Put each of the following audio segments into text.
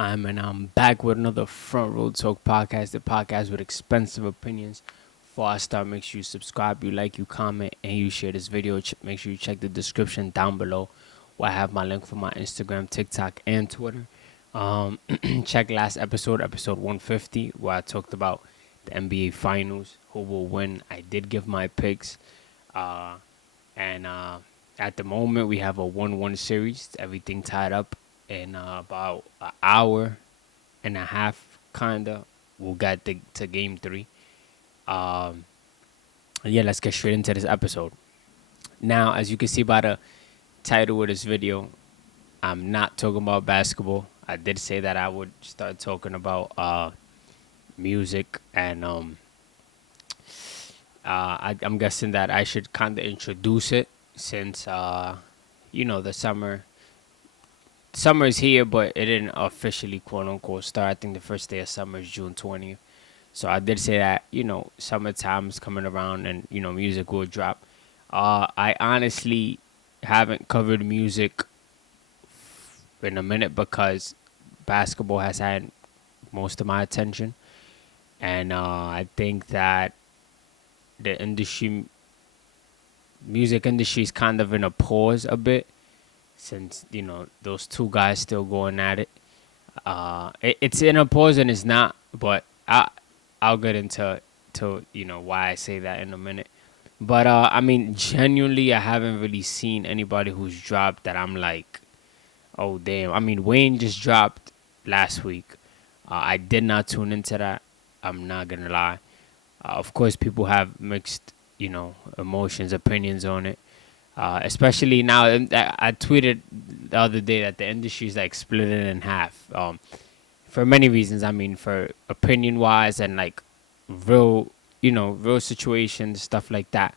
I'm back with another Front Row Talk podcast, the podcast with expensive opinions. Before I start, make sure you subscribe, you like, you comment, and you share this video. Make sure you check the description down below where I have my link for my Instagram, TikTok, and Twitter. Check last episode, episode 150, where I talked about the NBA Finals, who will win. I did give my picks. And at the moment, we have a 1-1 series. Everything tied up in about an hour and a half, kinda. We'll get to game three. Um, yeah, let's get straight into this episode. Now, as you can see by the title of this video, I'm not talking about basketball. I did say that I would start talking about music, and I'm guessing that I should kind of introduce it since the summer is here, but it didn't officially quote unquote start. I think the first day of summer is June 20th. So I did say that summertime is coming around, and music will drop. I honestly haven't covered music in a minute because basketball has had most of my attention, and I think that the music industry is kind of in a pause a bit since those two guys still going at it. It's in a pause and it's not, but I'll get into why I say that in a minute. But I mean, genuinely, I haven't really seen anybody who's dropped that I'm like, oh damn. I mean, Wayne just dropped last week. I did not tune into that. I'm not gonna lie. Of course, people have mixed, emotions, opinions on it. Especially now, I tweeted the other day that the industry is like split in half. For many reasons. I mean, for opinion wise and like real, real situations, stuff like that.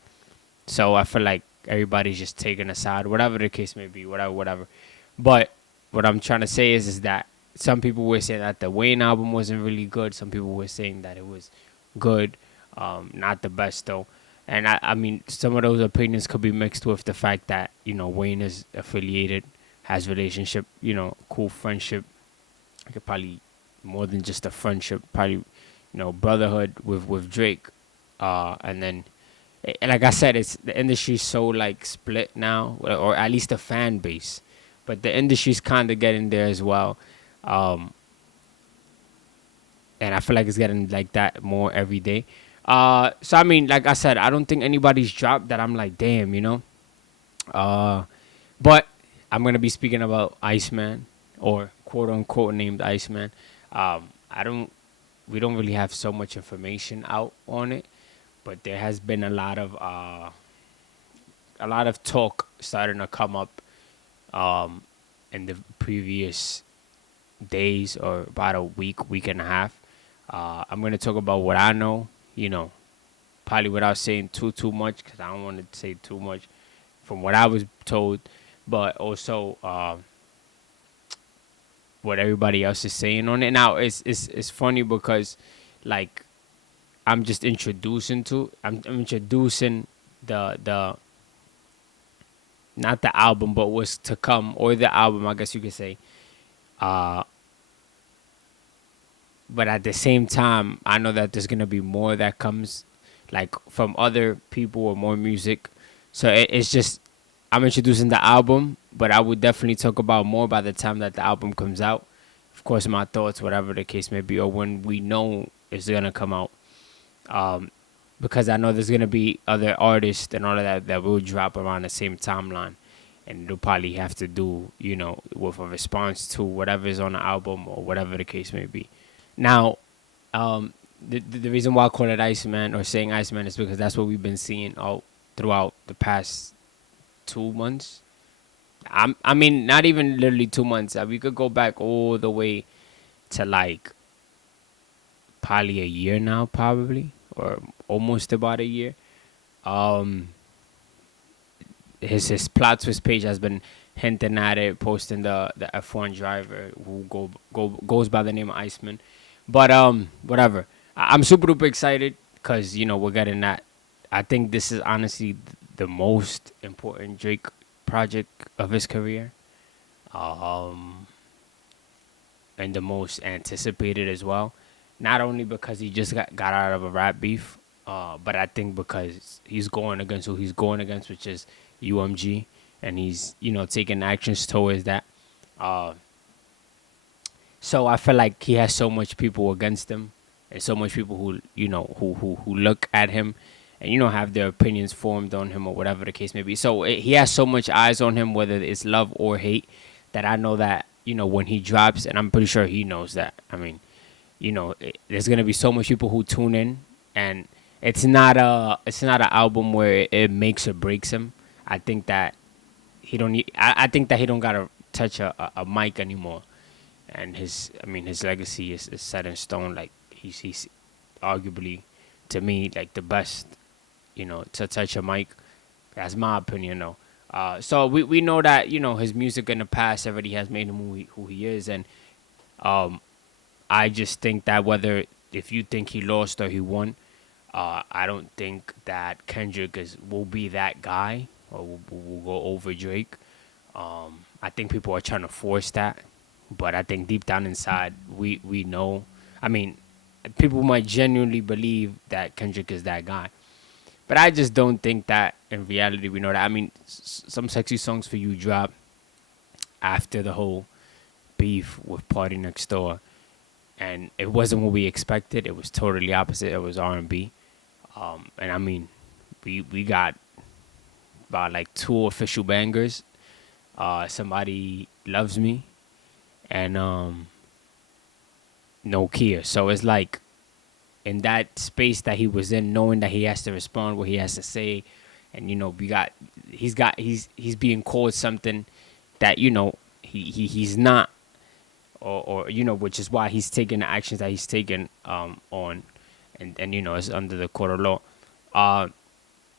So I feel like everybody's just taking a side, whatever the case may be, whatever. But what I'm trying to say is that some people were saying that the Wayne album wasn't really good. Some people were saying that it was good, not the best though. And I mean, some of those opinions could be mixed with the fact that Wayne is affiliated, has relationship, cool friendship. Like probably more than just a friendship, probably brotherhood with Drake. And then, like I said, it's the industry's so like split now, or at least the fan base. But the industry's kind of getting there as well. And I feel like it's getting like that more every day. So I mean, like I said, I don't think anybody's dropped that I'm like, damn, But I'm gonna be speaking about Iceman, or quote unquote named Iceman. I don't, we don't really have so much information out on it, but there has been a lot of talk starting to come up, in the previous days, or about a week and a half. I'm gonna talk about what I know, probably without saying too much, because I don't want to say too much from what I was told, but also what everybody else is saying on it. Now it's funny because like I'm introducing the not the album, but what's to come, or the album, I guess you could say. Uh, but at the same time, I know that there's gonna be more that comes, like from other people or more music. So it's just I'm introducing the album, but I would definitely talk about more by the time that the album comes out. Of course, my thoughts, whatever the case may be, or when we know it's gonna come out. Um, because I know there's gonna be other artists and all of that that will drop around the same timeline, and they'll probably have to do with a response to whatever's on the album or whatever the case may be. Now, the reason why I call it Iceman, or saying Iceman, is because that's what we've been seeing all throughout the past 2 months. I mean, not even literally 2 months. We could go back all the way to like probably a year now, probably, or almost about a year. Um, his plot twist page has been hinting at it, posting the F1 driver who goes by the name of Iceman. But whatever. I'm super duper excited because we're getting that. I think this is honestly the most important Drake project of his career. Um, and the most anticipated as well. Not only because he just got out of a rap beef, but I think because he's going against who he's going against, which is UMG, and he's taking actions towards that. Uh, so I feel like he has so much people against him, and so much people who who look at him, and have their opinions formed on him or whatever the case may be. So he has so much eyes on him, whether it's love or hate, that I know that when he drops, and I'm pretty sure he knows that. I mean, there's gonna be so much people who tune in, and it's not an album where it makes or breaks him. I think that he don't. I think that he don't gotta touch a mic anymore, and his legacy is set in stone. Like he's arguably, to me, like the best, to touch a mic. That's my opinion, though. So we know that his music in the past already has made him who he is, and um, I just think that whether if you think he lost or he won, I don't think that Kendrick will be that guy or will go over Drake. I think people are trying to force that, but I think deep down inside, we know. I mean, people might genuinely believe that Kendrick is that guy, but I just don't think that in reality we know that. I mean, some sexy songs for you drop after the whole beef with Party Next Door, and it wasn't what we expected. It was totally opposite. It was R&B, and I mean, we got about like two official bangers. Somebody Loves Me, and No Kia. So it's like in that space that he was in, knowing that he has to respond what he has to say, and he's being called something that he's not, or which is why he's taking the actions that he's taken on, and it's under the court of law.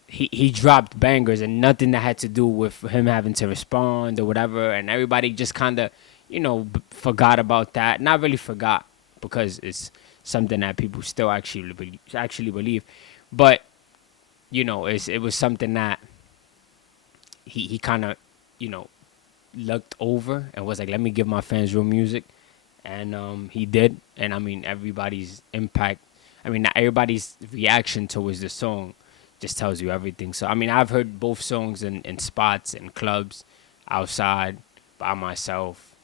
He dropped bangers and nothing that had to do with him having to respond or whatever, and everybody just kind of forgot about that. Not really forgot, because it's something that people still actually believe, but it was something that he kind of looked over and was like, let me give my fans real music, and he did. And I mean, everybody's impact, I mean, not everybody's reaction towards the song just tells you everything. So I mean, I've heard both songs in spots and clubs, outside, by myself,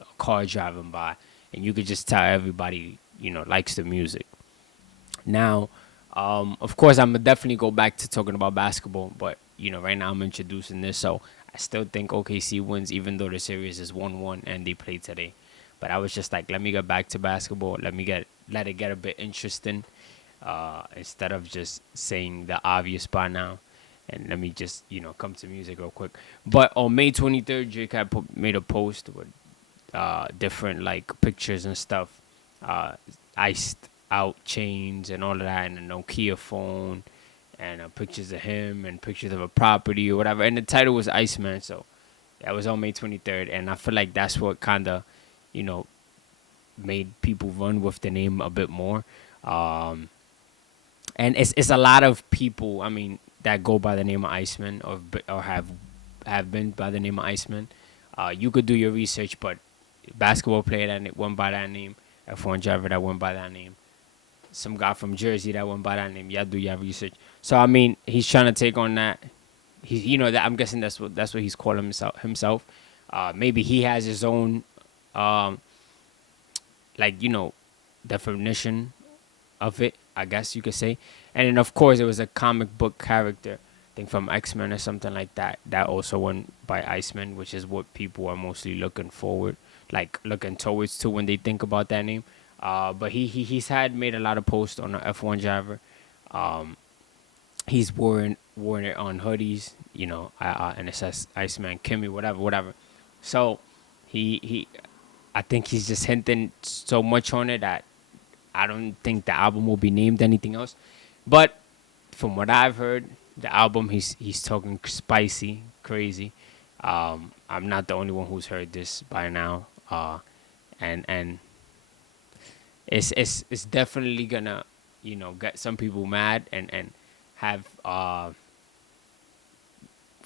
a car driving by, and you could just tell everybody likes the music. Now, of course, I'm gonna definitely go back to talking about basketball, but right now I'm introducing this, so I still think OKC wins, even though the series is 1-1 and they play today. But I was just like, let me get back to basketball. Let it get a bit interesting, instead of just saying the obvious by now. And let me just come to music real quick. But on May 23rd, Drake had made a post with different like pictures and stuff, iced out chains and all of that, and a Nokia phone, and pictures of him and pictures of a property or whatever. And the title was Iceman, so that was on May 23rd. And I feel like that's what kind of, made people run with the name a bit more. And it's a lot of people, I mean, that go by the name of Iceman, or have been by the name of Iceman. You could do your research, but basketball player that went by that name, F1 driver that went by that name, some guy from Jersey that went by that name. Y'all do your research. So I mean, he's trying to take on that. He's that I'm guessing that's what he's calling himself. Maybe he has his own like definition of it, I guess you could say. And then of course it was a comic book character, I think from X-Men or something like that, that also went by Iceman, which is what people are mostly looking towards to when they think about that name. But he's had made a lot of posts on the F1 driver. He's worn it on hoodies, and it says Iceman Kimmy, whatever. So I think he's just hinting so much on it that I don't think the album will be named anything else. But from what I've heard, the album he's talking spicy, crazy. I'm not the only one who's heard this by now. And it's definitely gonna get some people mad, and have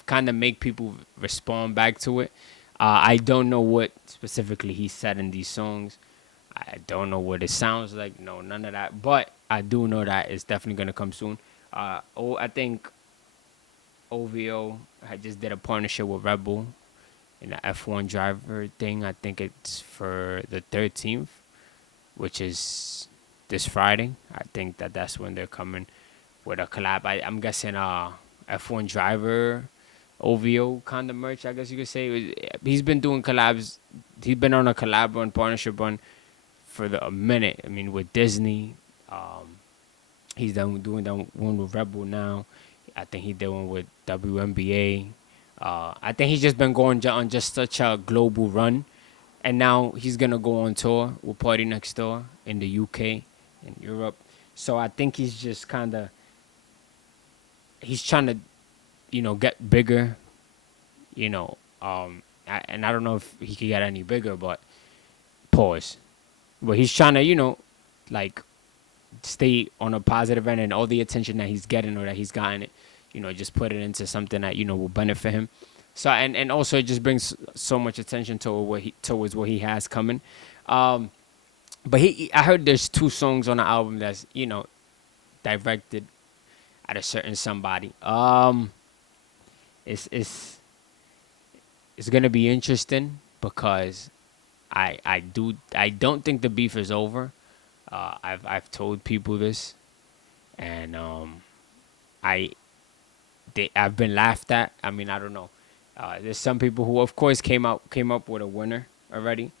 kind of make people respond back to it. I don't know what specifically he said in these songs. I don't know what it sounds like. No, none of that. But I do know that it's definitely gonna come soon. I think OVO had just did a partnership with Red Bull in the F1 driver thing. I think it's for the 13th, which is this Friday. I think that that's when they're coming with a collab. I'm guessing F1 driver OVO kind of merch, I guess you could say. He's been doing collabs. He's been on a collab run, partnership run for a minute. I mean, with Disney, he's doing that one with Red Bull now. I think he did one with WNBA. I think he's just been going on just such a global run, and now he's gonna go on tour with Party Next Door in the UK, in Europe. So I think he's just kind of he's trying to, get bigger. And I don't know if he could get any bigger, but pause. But he's trying to, like stay on a positive end, and all the attention that he's getting or that he's gotten it, just put it into something that will benefit him. So and also it just brings so much attention towards what he has coming. But I heard there's 2 songs on the album that's directed at a certain somebody. It's gonna be interesting because I don't think the beef is over. I've told people this, and I've been laughed at. I mean, I don't know. There's some people who, of course, came up with a winner already,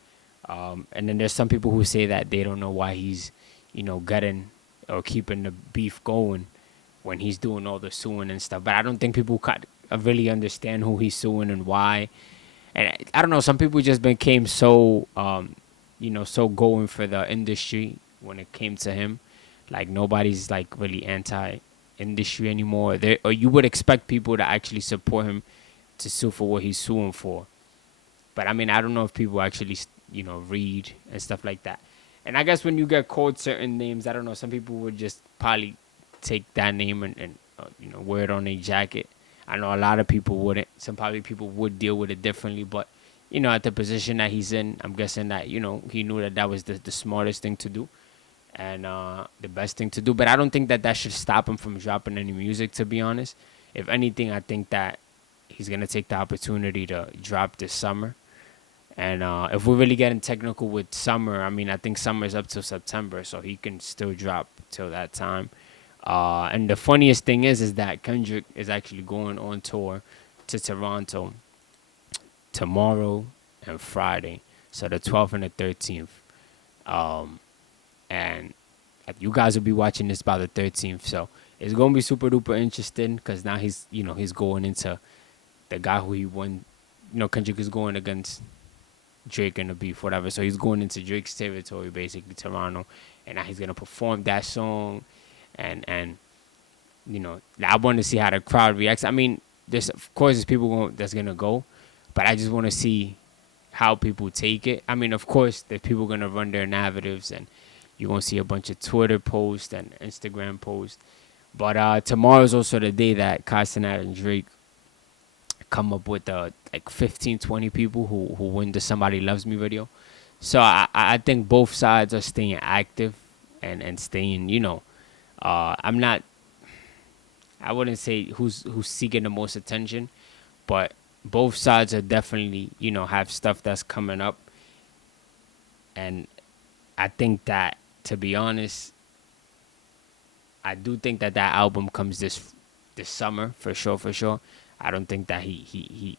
and then there's some people who say that they don't know why he's, getting or keeping the beef going when he's doing all the suing and stuff. But I don't think people really understand who he's suing and why. And I don't know. Some people just became so, so going for the industry when it came to him. Like nobody's like really anti-industry anymore. Or you would expect people to actually support him to sue for what he's suing for. But I mean, I don't know if people actually, read and stuff like that. And I guess when you get called certain names, I don't know. Some people would just probably take that name and wear it on their jacket. I know a lot of people wouldn't. Some probably people would deal with it differently. But, at the position that he's in, I'm guessing that, he knew that was the smartest thing to do and the best thing to do. But I don't think that should stop him from dropping any music, to be honest. If anything, I think that he's going to take the opportunity to drop this summer. And if we're really getting technical with summer, I mean, I think summer's up till September, so he can still drop till that time. And the funniest thing is that Kendrick is actually going on tour to Toronto tomorrow and Friday, so the 12th and the 13th. And you guys will be watching this by the 13th, so it's gonna be super duper interesting because now he's going into the guy who he won. Kendrick is going against Drake in the beef, whatever. So he's going into Drake's territory, basically Toronto, and now he's gonna perform that song. And I want to see how the crowd reacts. I mean, of course there's people that's gonna go, but I just want to see how people take it. I mean, of course there's people gonna run their narratives, and you're gonna see a bunch of Twitter posts and Instagram posts. But tomorrow's also the day that Castaneda and Drake come up with like 15, 20 people who win the Somebody Loves Me video. So I think both sides are staying active and staying, I wouldn't say who's seeking the most attention, but both sides are definitely, have stuff that's coming up. And I think that, to be honest, I do think that album comes this summer for sure. I don't think that he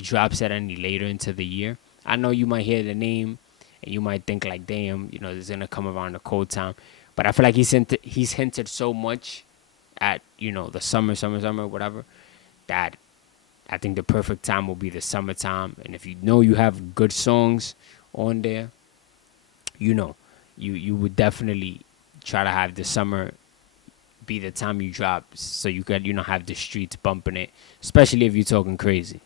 drops it any later into the year. I know you might hear the name and you might think like, damn, it's gonna come around the cold time. But I feel like he's hinted so much at, the summer, whatever, that I think the perfect time will be the summertime. And if you have good songs on there, you would definitely try to have the summer be the time you drop so you could, have the streets bumping it, especially if you're talking crazy.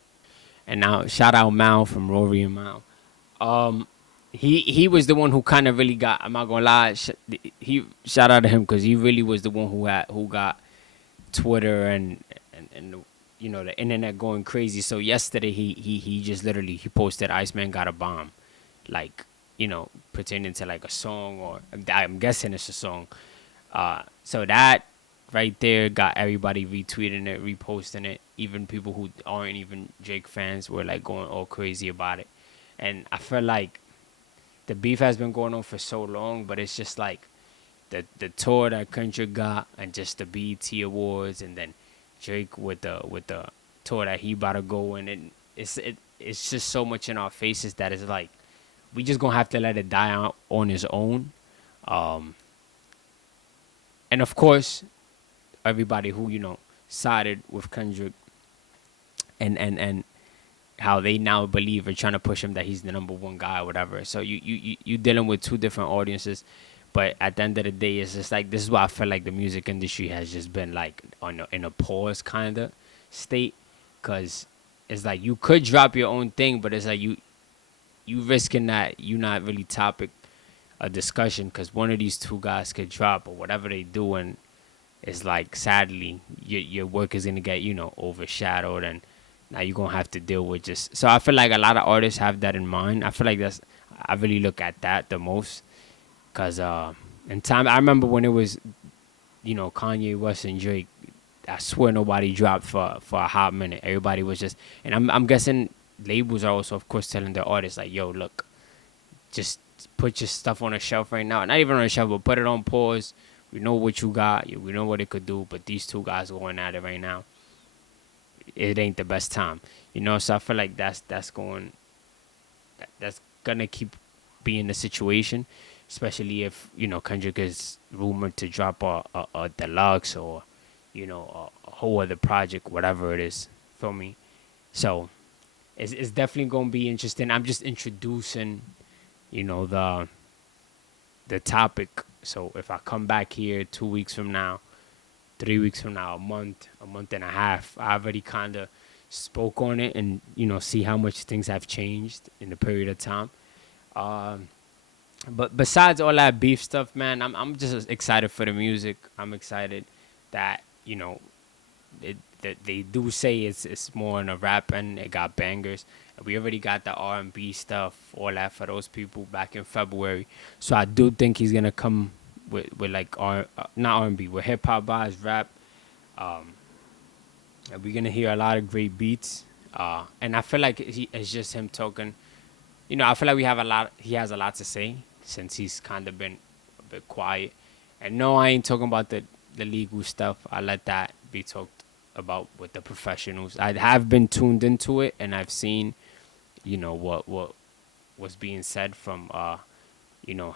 And now, shout out Mal from Rory and Mal. He was the one who kind of really got, I'm not gonna lie, shout out to him because he really was the one who got Twitter and the internet going crazy. So yesterday he just literally he posted Iceman got a bomb, like pertaining to like a song, or I'm guessing it's a song. So that right there got everybody retweeting it, reposting it. Even people who aren't even Drake fans were like going all crazy about it. And I feel like the beef has been going on for so long, but it's just like the tour that Kendrick got, and just the BET Awards, and then Drake with the tour that he about to go in, and it's just so much in our faces that it's like we just gonna have to let it die out on its own. Um, and of course, everybody who sided with Kendrick, and how they now believe or trying to push him that he's the number one guy or whatever. So you dealing with two different audiences, but at the end of the day, it's just like this is why I feel like the music industry has just been like in a pause kind of state, because it's like you could drop your own thing, but it's like you risking that you not really topic a discussion, because one of these two guys could drop or whatever they do, and it's like sadly your work is gonna get overshadowed, and now you're gonna have to deal with just. So I feel like a lot of artists have that in mind. I feel like I really look at that the most, because in time I remember when it was Kanye West and Drake. I swear nobody dropped for a hot minute. Everybody was just, and I'm guessing labels are also of course telling their artists like, yo, look, just put your stuff on a shelf right now. Not even on a shelf, but put it on pause. We know what you got. We know what it could do. But these two guys going at it right now. It ain't the best time. So I feel like that's gonna keep being the situation, especially if Kendrick is rumored to drop a deluxe, or a whole other project, whatever it is. Feel me? So it's definitely gonna be interesting. I'm just introducing the topic. So if I come back here 2 weeks from now, 3 weeks from now, a month and a half, I already kind of spoke on it, and see how much things have changed in the period of time. But besides all that beef stuff, man, I'm just excited for the music. I'm excited that that they do say it's more in a rap, and it got bangers. We already got the R&B stuff, all that for those people back in February. So I do think he's gonna come with like not R&B, with hip hop bars, rap. And we're gonna hear a lot of great beats. And I feel like it's just him talking. I feel like he has a lot to say, since he's kind of been a bit quiet. And no, I ain't talking about the legal stuff. I let that be talked about with the professionals. I have been tuned into it, and I've seen, what was being said from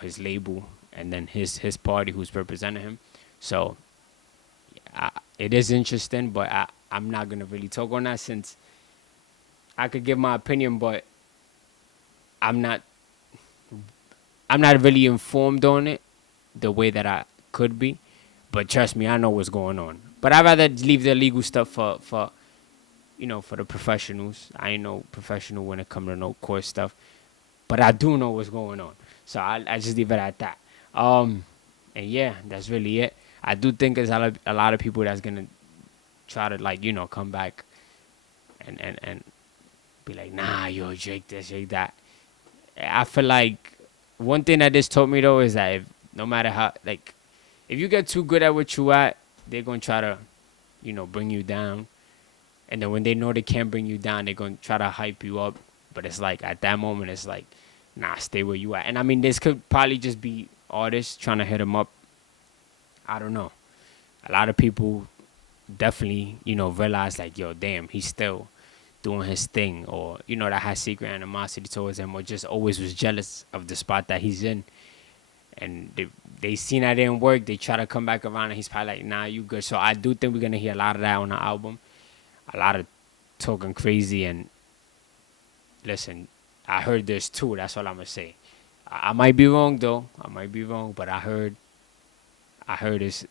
his label, and then his party who's representing him. So it is interesting, but I'm not gonna really talk on that, since I could give my opinion, but I'm not really informed on it the way that I could be. But trust me, I know what's going on. But I'd rather leave the legal stuff for for the professionals. I ain't no professional when it comes to no court stuff, but I do know what's going on. So I just leave it at that. And yeah, that's really it. I do think there's a lot of people that's gonna try to like come back and be like, nah, yo, Drake this, Drake that. I feel like one thing that this taught me though is that no matter how, like, if you get too good at what you at, they're gonna try to bring you down. And then when they know they can't bring you down, they're gonna try to hype you up. But it's like at that moment, it's like, nah, stay where you at. And I mean, this could probably just be artists trying to hit them up. I don't know. A lot of people definitely realize like, yo, damn, he's still doing his thing, or that has secret animosity towards him, or just always was jealous of the spot that he's in. And they seen that didn't work. They try to come back around, and he's probably like, nah, you good. So I do think we're gonna hear a lot of that on the album. A lot of talking crazy. And listen, I heard there's two. That's all I'm gonna say. I might be wrong though. I might be wrong, but I heard it's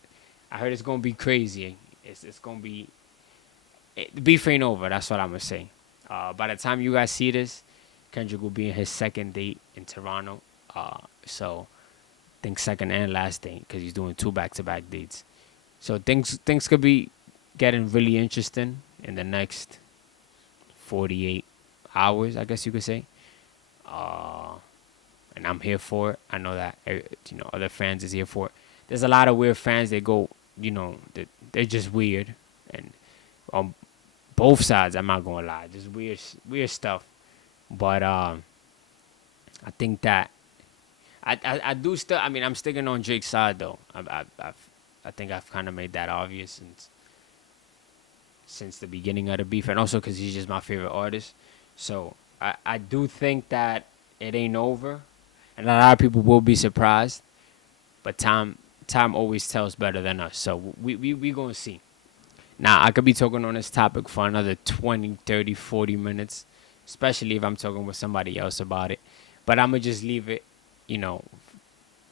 gonna be crazy. It's gonna be. The beef ain't over. That's what I'm gonna say. By the time you guys see this, Kendrick will be in his second date in Toronto. So I think second and last date, because he's doing 2 back-to-back dates. So things could be getting really interesting. in the next 48 hours, I guess you could say. Uh, and I'm here for it. I know that other fans is here for it. There's a lot of weird fans. They go, they're just weird, and on both sides, I'm not gonna lie, just weird stuff. But I think that I do still. I mean, I'm sticking on Drake's side though. I think I've kind of made that obvious since the beginning of the beef, and also because he's just my favorite artist. So I do think that it ain't over, and a lot of people will be surprised. But time always tells better than us. So we gonna see. Now I could be talking on this topic for another 20, 30, 40 minutes, especially if I'm talking with somebody else about it. But I'm gonna just leave it, you know,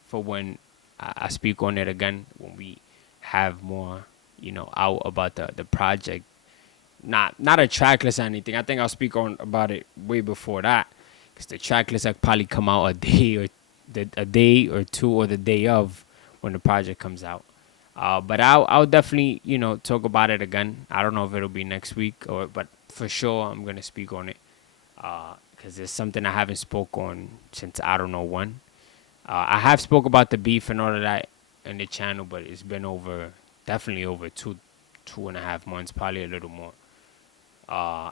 for when I speak on it again, when we have more, out about the project. Not a track list or anything. I think I'll speak on about it way before that, because the track list will probably come out a day or two, or the day of when the project comes out. But I'll definitely talk about it again. I don't know if it'll be next week, but for sure I'm gonna speak on it, because it's something I haven't spoke on since I don't know when. I have spoke about the beef and all of that in the channel, but it's been definitely over 2.5 months, probably a little more.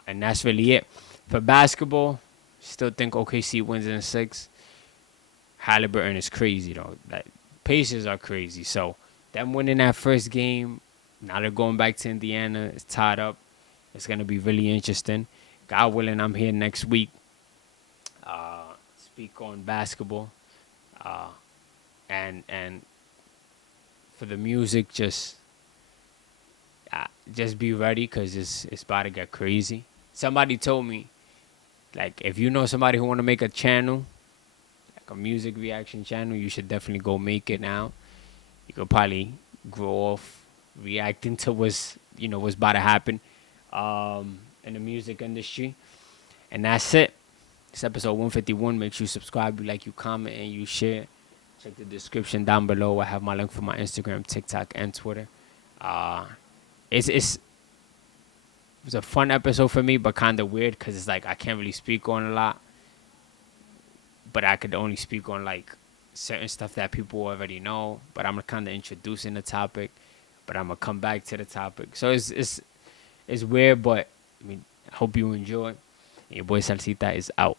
And that's really it for basketball. Still think OKC wins in 6. Halliburton is crazy though. That Pacers are crazy. So them winning that first game, now they're going back to Indiana. It's tied up. It's gonna be really interesting. God willing, I'm here next week. Speak on basketball. And for the music, just be ready, because it's about to get crazy. Somebody told me, like, if you know somebody who want to make a channel, like a music reaction channel, you should definitely go make it now. You could probably grow off reacting to what's about to happen in the music industry. And that's it. It's episode 151. Make sure you subscribe, you like, you comment, and you share. Check the description down below. I have my link for my Instagram, TikTok, and Twitter. It was a fun episode for me, but kind of weird, because it's like I can't really speak on a lot, but I could only speak on like certain stuff that people already know. But I'm kind of introducing the topic, but I'm gonna come back to the topic. So it's weird, but I mean, I hope you enjoy. Your boy Salcita is out.